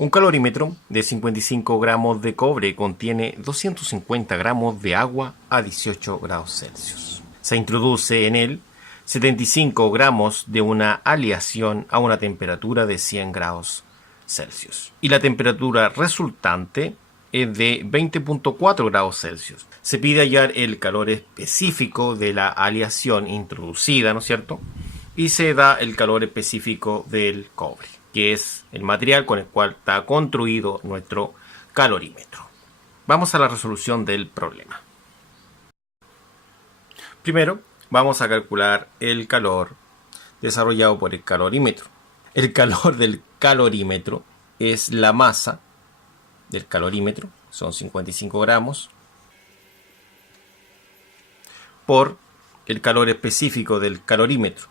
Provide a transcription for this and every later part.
Un calorímetro de 55 gramos de cobre contiene 250 gramos de agua a 18 grados Celsius. Se introduce en él 75 gramos de una aleación a una temperatura de 100 grados Celsius. Y la temperatura resultante es de 20.4 grados Celsius. Se pide hallar el calor específico de la aleación introducida, ¿no es cierto? Y se da el calor específico del cobre, que es el material con el cual está construido nuestro calorímetro. Vamos a la resolución del problema. Primero, vamos a calcular el calor desarrollado por el calorímetro. El calor del calorímetro es la masa del calorímetro, son 55 gramos, por el calor específico del calorímetro,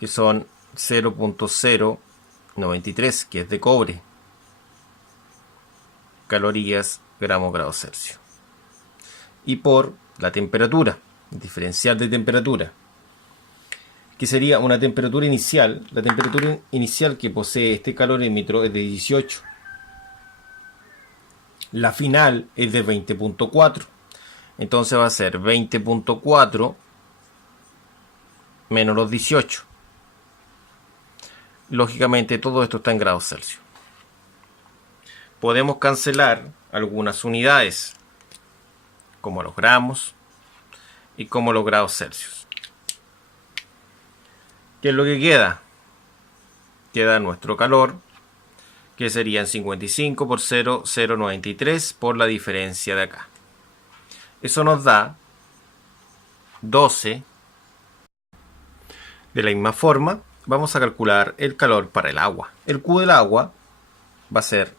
que son 0.093, que es de cobre, calorías grados Celsius, y por la temperatura, el diferencial de temperatura, que sería una temperatura inicial. La temperatura inicial que posee este calorímetro es de 18. La final es de 20.4. Entonces va a ser 20.4 menos los 18. Lógicamente todo esto está en grados Celsius. Podemos cancelar algunas unidades, como los gramos y como los grados Celsius. ¿Qué es lo que queda? Queda nuestro calor, que serían 55 por 0,093 por la diferencia de acá. Eso nos da 12. De la misma forma, vamos a calcular el calor para el agua. El Q del agua va a ser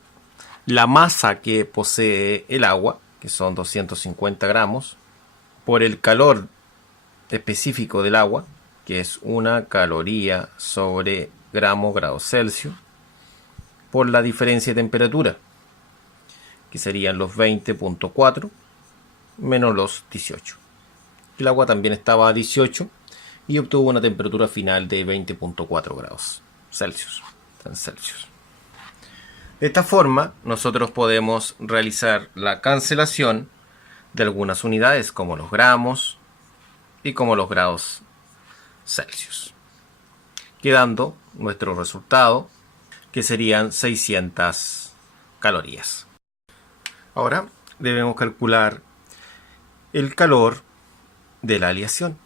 la masa que posee el agua, que son 250 gramos, por el calor específico del agua, que es una caloría sobre grados Celsius, por la diferencia de temperatura, que serían los 20.4 menos los 18. El agua también estaba a 18 y obtuvo una temperatura final de 20.4 grados Celsius. De esta forma, nosotros podemos realizar la cancelación de algunas unidades, como los gramos y como los grados Celsius, quedando nuestro resultado, que serían 600 calorías. Ahora debemos calcular el calor de la aleación.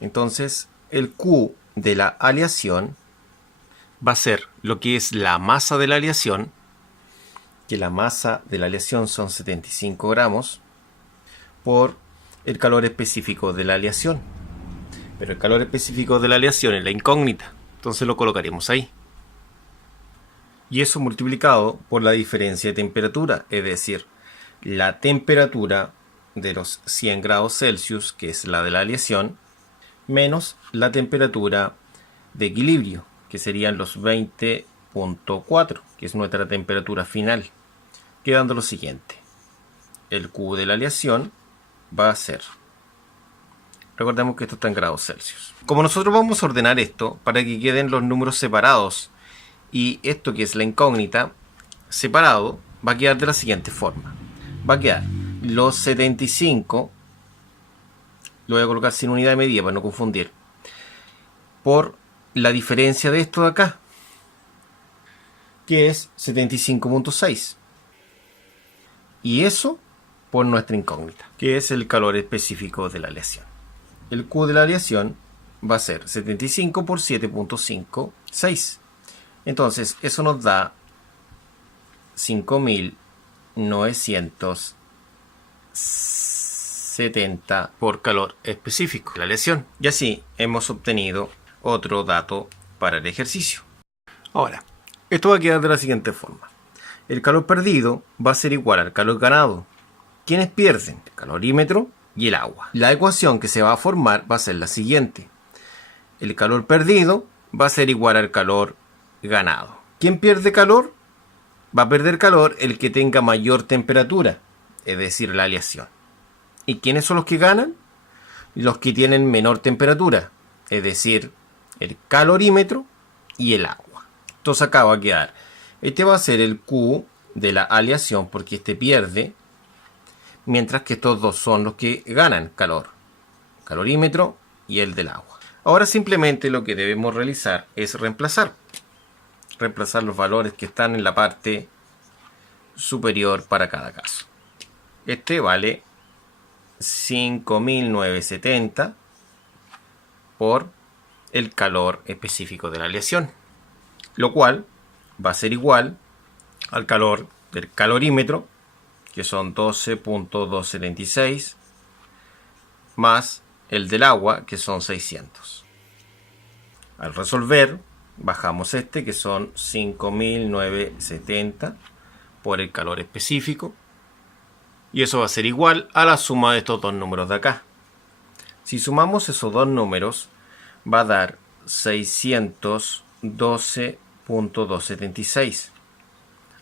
Entonces, el Q de la aleación va a ser lo que es la masa de la aleación, que la masa de la aleación son 75 gramos, por el calor específico de la aleación. Pero el calor específico de la aleación es la incógnita, entonces lo colocaremos ahí. Y eso multiplicado por la diferencia de temperatura, es decir, la temperatura de los 100 grados Celsius, que es la de la aleación, menos la temperatura de equilibrio, que serían los 20.4, que es nuestra temperatura final, quedando lo siguiente. El Q de la aleación va a ser, recordemos que esto está en grados Celsius. Como nosotros vamos a ordenar esto para que queden los números separados y esto que es la incógnita separado, va a quedar de la siguiente forma. Va a quedar los 75, lo voy a colocar sin unidad de medida para no confundir, por la diferencia de esto de acá, que es 75.6. Y eso por nuestra incógnita, que es el calor específico de la aleación. El Q de la aleación va a ser 75 por 7.56. Entonces, eso nos da 5.970 por calor específico de la aleación. Y así hemos obtenido otro dato para el ejercicio. Ahora, esto va a quedar de la siguiente forma. El calor perdido va a ser igual al calor ganado. ¿Quiénes pierden? El calorímetro y el agua. La ecuación que se va a formar va a ser la siguiente. El calor perdido va a ser igual al calor ganado. ¿Quién pierde calor? Va a perder calor el que tenga mayor temperatura, es decir, la aleación. ¿Y quiénes son los que ganan? Los que tienen menor temperatura, es decir, el calorímetro y el agua. Entonces acá va a quedar Este va a ser el Q de la aleación porque este pierde, mientras que estos dos son los que ganan calor, calorímetro y el del agua. Ahora simplemente lo que debemos realizar es reemplazar los valores que están en la parte superior para cada caso. Este vale 5.970 por el calor específico de la aleación, lo cual va a ser igual al calor del calorímetro, que son 12.276, más el del agua, que son 600. Al resolver, bajamos este, que son 5.970 por el calor específico, y eso va a ser igual a la suma de estos dos números de acá. Si sumamos esos dos números, va a dar 612.276.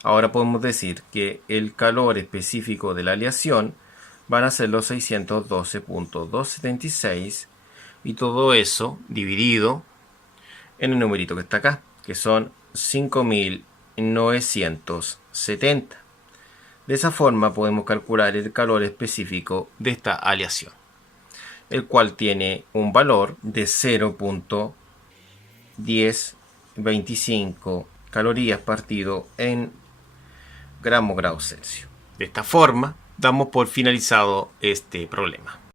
Ahora podemos decir que el calor específico de la aleación van a ser los 612.276 y todo eso dividido en el numerito que está acá, que son 5.970. De esa forma podemos calcular el calor específico de esta aleación, el cual tiene un valor de 0.1025 calorías partido en gramos grados Celsius. De esta forma, damos por finalizado este problema.